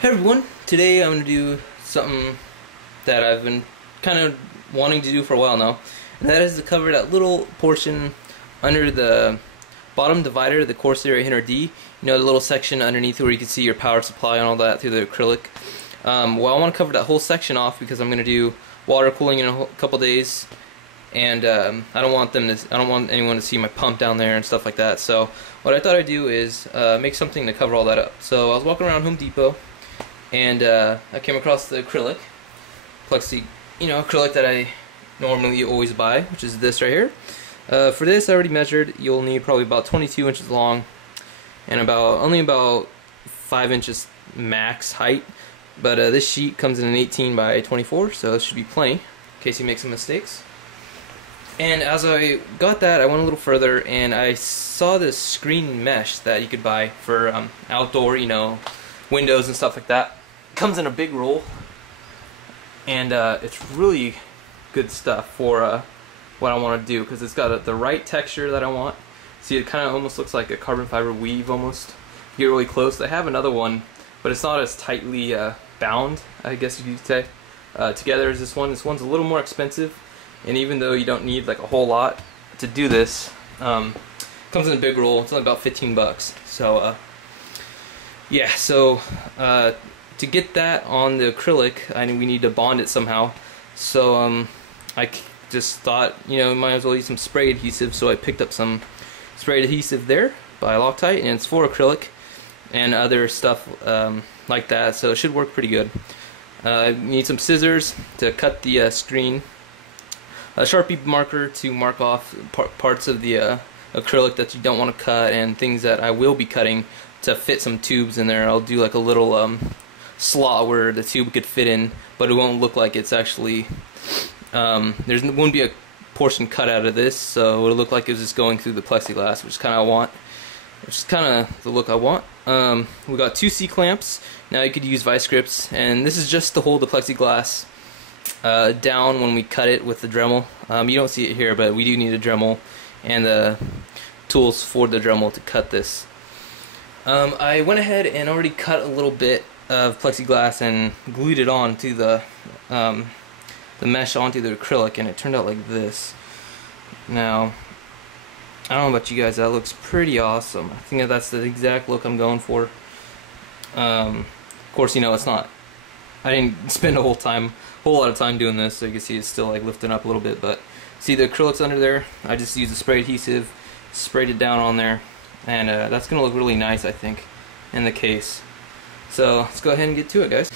Hey everyone, today I'm going to do something that I've been kind of wanting to do for a while now, and that is to cover that little portion under the bottom divider, the Corsair 800D, you know, the little section underneath where you can see your power supply and all that through the acrylic. Well, I want to cover that whole section off because I'm going to do water cooling in a couple days, and I don't want anyone to see my pump down there and stuff like that. So what I thought I'd do is make something to cover all that up. So I was walking around Home Depot, and I came across the acrylic, acrylic that I normally always buy, which is this right here. For this, I already measured. You'll need probably about 22 inches long and only about 5 inches max height. But this sheet comes in an 18 by 24, so it should be plenty in case you make some mistakes. And as I got that, I went a little further, and I saw this screen mesh that you could buy for outdoor, windows and stuff like that. It comes in a big roll, and it's really good stuff for what I want to do, because it's got the right texture that I want. See, it kind of almost looks like a carbon fiber weave almost. You get really close. I have another one, but it's not as tightly bound, I guess you could say, together as this one. This one's a little more expensive, and even though you don't need like a whole lot to do this, it comes in a big roll. It's only about 15 bucks. So yeah, so to get that on the acrylic, we need to bond it somehow. So I just thought, we might as well use some spray adhesive. So I picked up some spray adhesive there by Loctite, and it's for acrylic and other stuff like that. So it should work pretty good. You need some scissors to cut the screen, a Sharpie marker to mark off parts of the acrylic that you don't want to cut, and things that I will be cutting to fit some tubes in there. I'll do like a little slot where the tube could fit in, but it won't look like it's actually won't be a portion cut out of this, so it'll look like it's just going through the plexiglass, which is kind of the look I want. We got 2 C-clamps. Now you could use vice grips, and this is just to hold the plexiglass down when we cut it with the Dremel. You don't see it here, but we do need a Dremel and the tools for the Dremel to cut this. I went ahead and already cut a little bit of plexiglass and glued it on to the mesh onto the acrylic, and it turned out like this. Now, I don't know about you guys, that looks pretty awesome. I think that's the exact look I'm going for. Of course, it's not. I didn't spend a whole lot of time doing this, so you can see it's still like lifting up a little bit. But see, the acrylic's under there. I just used the spray adhesive, sprayed it down on there, and that's gonna look really nice, I think, in the case. So let's go ahead and get to it, guys.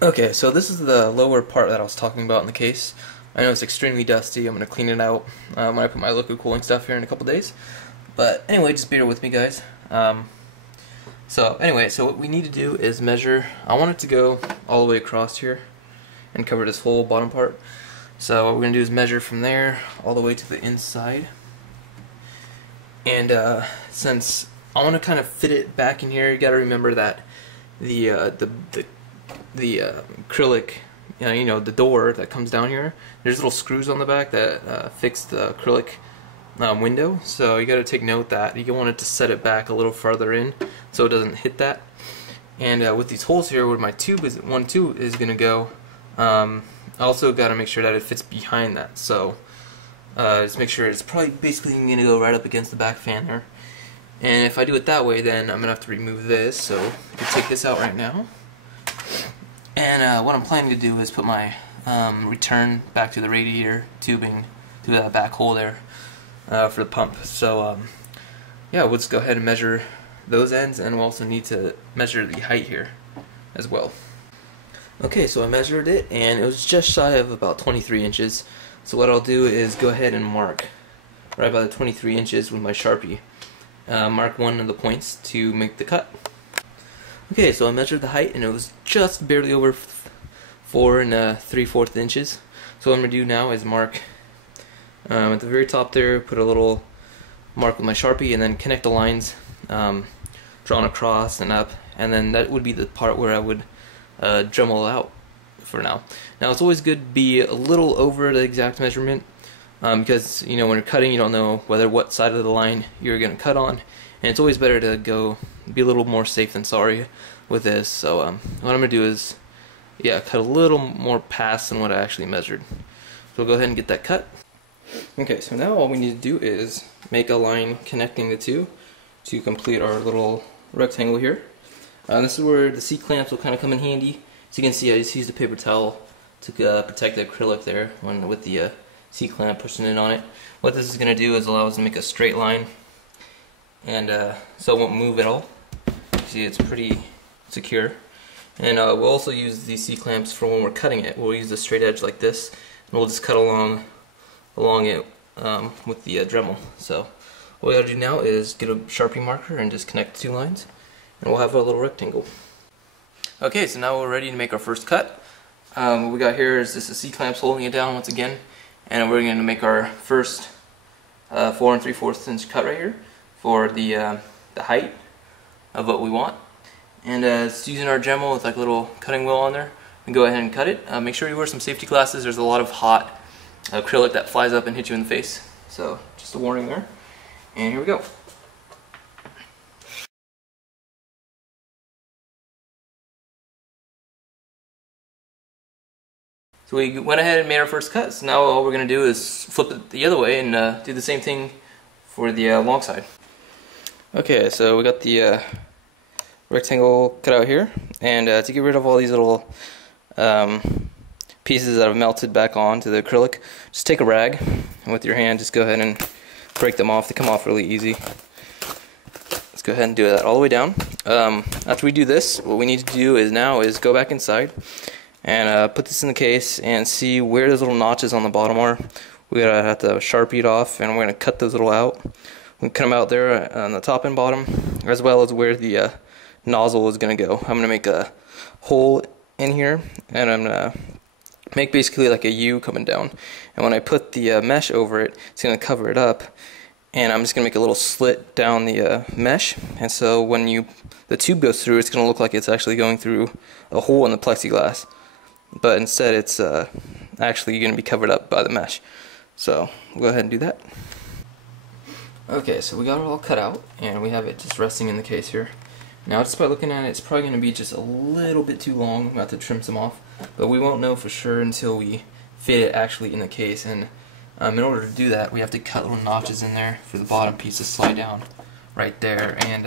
Okay, so this is the lower part that I was talking about in the case. I know it's extremely dusty. I'm gonna clean it out when I put my liquid cooling stuff here in a couple days. But anyway, just bear with me, guys. So what we need to do is measure. I want it to go all the way across here and cover this whole bottom part. So what we're gonna do is measure from there all the way to the inside. And since I want to kind of fit it back in here, you got to remember that the acrylic, the door that comes down here, there's little screws on the back that fix the acrylic window. So you got to take note that you want it to set it back a little farther in so it doesn't hit that. And with these holes here where my tube is going to go, I also got to make sure that it fits behind that. So just make sure it's probably basically going to go right up against the back fan there. And if I do it that way, then I'm going to have to remove this. So I can take this out right now. And what I'm planning to do is put my return back to the radiator tubing through that back hole there for the pump. So yeah, we'll just go ahead and measure those ends, and we'll also need to measure the height here as well. Okay, so I measured it, and it was just shy of about 23 inches. So what I'll do is go ahead and mark right by the 23 inches with my Sharpie. Mark one of the points to make the cut. Okay, so I measured the height, and it was just barely over 4 3/4 inches. So what I'm going to do now is mark at the very top there, put a little mark with my Sharpie, and then connect the lines drawn across and up, and then that would be the part where I would Dremel out for now. Now it's always good to be a little over the exact measurement, because when you're cutting, you don't know what side of the line you're going to cut on, and it's always better to be a little more safe than sorry. with this. So what I'm gonna do is, yeah, cut a little more past than what I actually measured. So we'll go ahead and get that cut. Okay, so now all we need to do is make a line connecting the two to complete our little rectangle here. This is where the C-clamps will kind of come in handy. So you can see I just used a paper towel to protect the acrylic there with the C-clamp pushing in on it. What this is going to do is allow us to make a straight line, and so it won't move at all. See, it's pretty secure. And we'll also use these C-clamps for when we're cutting it. We'll use a straight edge like this, and we'll just cut along it with the Dremel. So what we gotta do now is get a Sharpie marker and just connect the two lines, and we'll have a little rectangle. Okay, so now we're ready to make our first cut. What we got here is just the C-clamps holding it down once again, and we're going to make our first 4 3/4 inch cut right here for the height of what we want. And it's using our Dremel with like a little cutting wheel on there. We go ahead and cut it. Make sure you wear some safety glasses. There's a lot of hot acrylic that flies up and hits you in the face. So just a warning there. And here we go. So we went ahead and made our first cut. So now all we're going to do is flip it the other way and do the same thing for the long side. Okay, so we got the rectangle cut out here, and to get rid of all these little pieces that have melted back onto the acrylic, just take a rag and with your hand just go ahead and break them off. They come off really easy. Let's go ahead and do that all the way down. After we do this, what we need to do is go back inside and put this in the case and see where those little notches on the bottom are. We gotta have to Sharpie it off, and we're gonna cut those little out. We cut them out there on the top and bottom, as well as where the nozzle is gonna go. I'm gonna make a hole in here, and I'm gonna make basically like a U coming down. And when I put the mesh over it, it's gonna cover it up. And I'm just gonna make a little slit down the mesh, and so when the tube goes through, it's gonna look like it's actually going through a hole in the plexiglass. But instead it's actually going to be covered up by the mesh. So we'll go ahead and do that. Okay, so we got it all cut out, and we have it just resting in the case here. Now just by looking at it, it's probably going to be just a little bit too long. We'll have to trim some off, but we won't know for sure until we fit it actually in the case. And in order to do that, we have to cut little notches in there for the bottom piece to slide down right there, and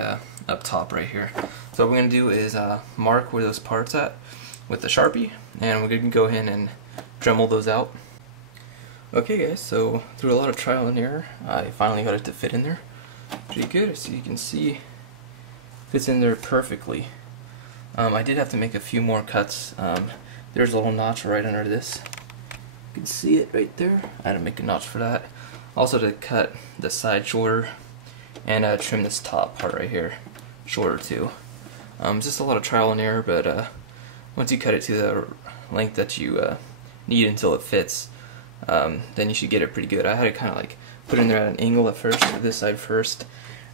up top right here. So what we're going to do is mark where those parts at with the Sharpie, and we're going to go ahead and Dremel those out. Okay guys, so through a lot of trial and error, I finally got it to fit in there pretty good. So you can see fits in there perfectly. I did have to make a few more cuts. There's a little notch right under this. You can see it right there. I had to make a notch for that. Also to cut the side shorter, and trim this top part right here shorter too. It's just a lot of trial and error, but once you cut it to the length that you need until it fits, then you should get it pretty good. I had to kind of like put it in there at an angle at first, this side first,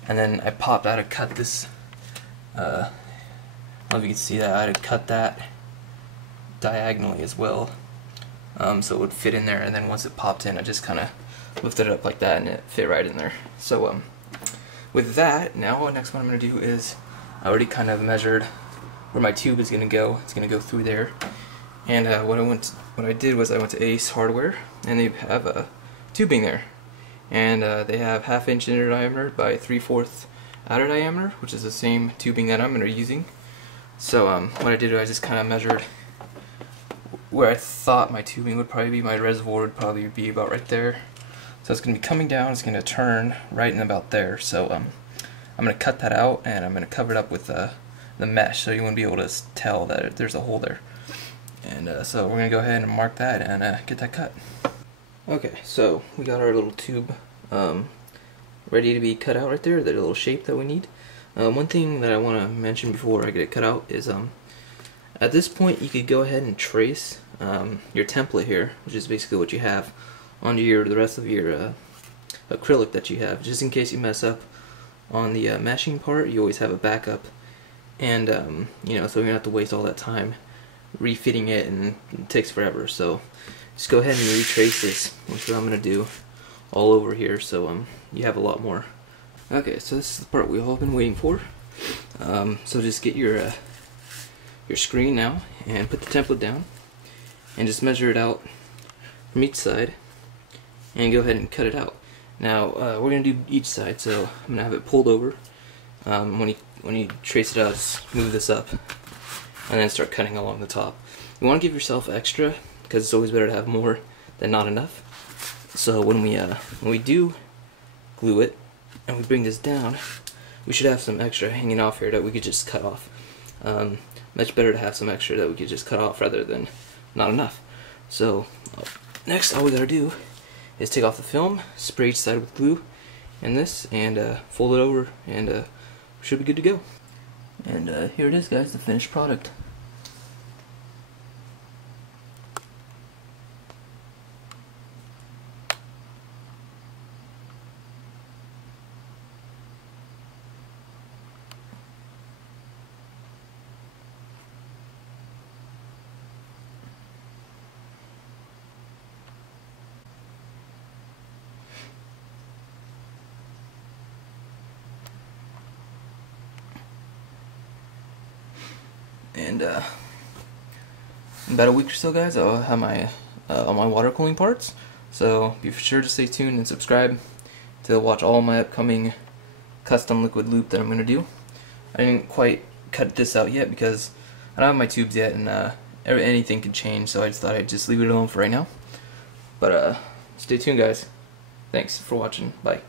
and then I had to cut this, I don't know if you can see that, I had to cut that diagonally as well, so it would fit in there, and then once it popped in, I just kind of lifted it up like that and it fit right in there. So with that, now next what I'm going to do is, I already kind of measured where my tube is going to go. It's going to go through there. And what I did was I went to Ace Hardware, and they have a tubing there. And they have 1/2 inch inner diameter by 3/4 outer diameter, which is the same tubing that I'm going to be using. So what I did was I just kind of measured where I thought my tubing would probably be. My reservoir would probably be about right there. So it's going to be coming down, it's going to turn right in about there. So I'm going to cut that out, and I'm going to cover it up with the mesh, so you won't be able to tell that there's a hole there. And so we're going to go ahead and mark that and get that cut. Okay, so we got our little tube ready to be cut out right there, the little shape that we need. One thing that I want to mention before I get it cut out is at this point you could go ahead and trace your template here, which is basically what you have, onto the rest of your acrylic that you have, just in case you mess up on the meshing part. You always have a backup. And you know, so you're gonna have to waste all that time refitting it, and it takes forever. So just go ahead and retrace this, which is what I'm gonna do all over here, so you have a lot more. Okay, so this is the part we've all been waiting for. So just get your your screen now and put the template down and just measure it out from each side and go ahead and cut it out. Now we're going to do each side, so I'm going to have it pulled over. When you trace it out, just move this up and then start cutting along the top. You want to give yourself extra because it's always better to have more than not enough. So when we do glue it and we bring this down, we should have some extra hanging off here that we could just cut off. Much better to have some extra that we could just cut off rather than not enough. So next, all we gotta do is take off the film, spray each side with glue and this, and fold it over, and we should be good to go. And here it is, guys, the finished product. And in about a week or so, guys, I'll have my all my water cooling parts. So be sure to stay tuned and subscribe to watch all my upcoming custom liquid loop that I'm going to do. I didn't quite cut this out yet because I don't have my tubes yet, and anything could change, so I just thought I'd just leave it alone for right now. But stay tuned, guys. Thanks for watching. Bye.